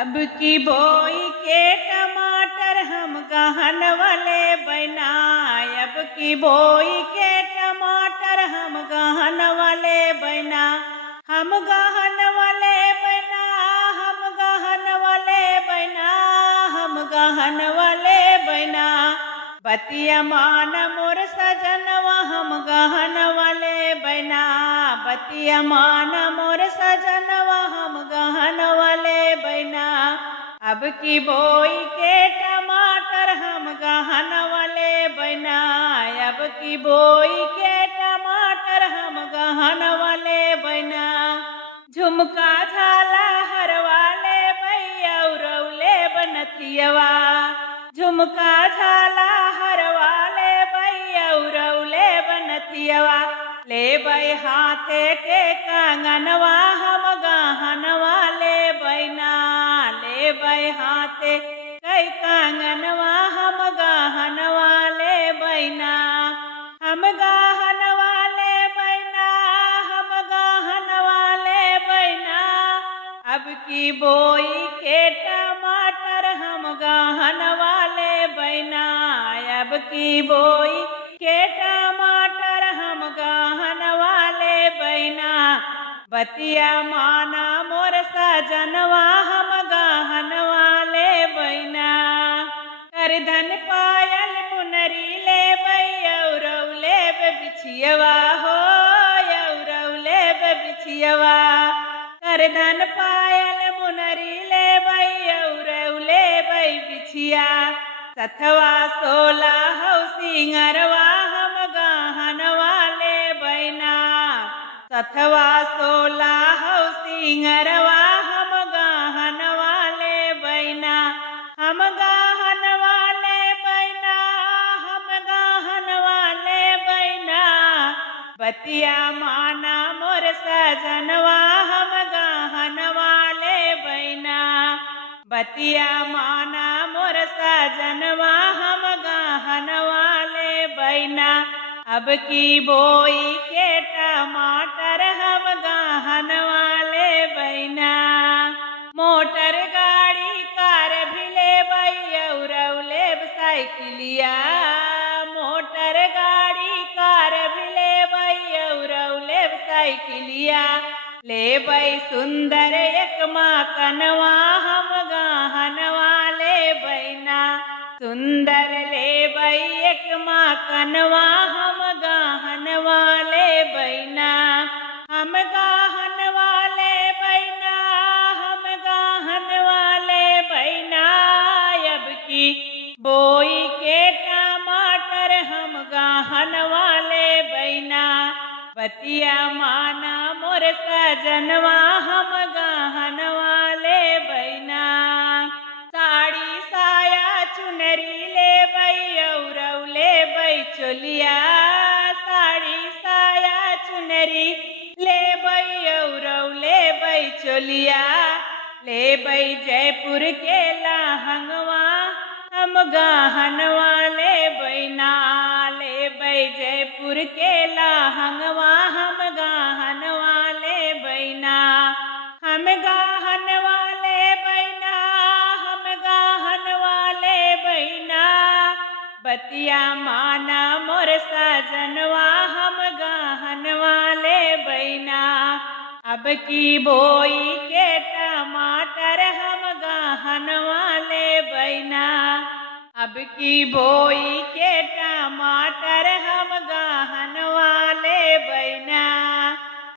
अब की बोई के टमाटर हम गहन वाले बनाए। अब की बोई के टमाटर हम गहन वाले बना। हम गहन वाले बना। हम गहन वाले बना। हम गहन वाले बना। बतिया मान मोर सजनवा हम गहन वाले बना। बतिया मान मोर सजनवा हम गहन वाले बना। अब की बोई के टमाटर हम गहन वाले बना। अब की बोई के टमाटर हम गहन वाले बना। झुमका झाला हर वाले भैया उरौले बनतियवा। झुमका झाला हर वाले भैया उरौले बनतियवा। ले बै हाथे के कंगनवा हम गहन वाले बना। ले बै हाथे के कंगनवा हम गहन वाले बना। हम गहन वाले बना। हम गहन वाले बना। अब की बोई के टमाटर हम गहन वाले बना। अब की बोई के टमाटर हम गहन वाले बना। बतिया माना मोर सजनवा हम गहन वाले बना। करधन पायल मुनरी ले बैरौले बिछियवा हो। यौरौले बिछियवा। करधन पायल मुनरी ले बैरौले बिछिया। सथवा सोला हौ सिंगरवा हम गहन वाले बना। सथवा सोला हौ सिंगरवा हम गहन वाले बना। हम गहन वाले बना। हम गहन वाले बना। बतिया माना मोर सजनवा हम गहन वाले बना। बतिया माना मोर सजनवा हम गहन वाले बना। अब की बोई के टमाटर हम गहन वाले बना। मोटर गाड़ी कार भी ले बैरौले साइकिलिया। मोटर गाड़ी कार भी ले बैरौले साइकिलिया। ले बै सुंदर एक माकनवा हम गहन वाले बना। सुंदर ले बै एक माकनवा हम गहन वाले बना। हम गहन वाले बना। हम गहन वाले बना। अब की बोई के टमाटर हम गहन वाले बना। बतिया माना मोर सजनवा हम गहन वाले बना। साड़ी साया चुनरी ले बैरौले चोलिया। साड़ी साया चुनरी ले बैरौले चोलिया। ले बै जयपुर के लहंगवा हम गहन वाले बना। ले बै जयपुर के लहंगवा हम गहन वाले बना। हम गहन वाले बना। हम गहन वाले बना। बतिया माना मोर सजनवा हम गहन वाले बना। अब की बोई के टमाटर हम गहन वाले बना। अब की बोई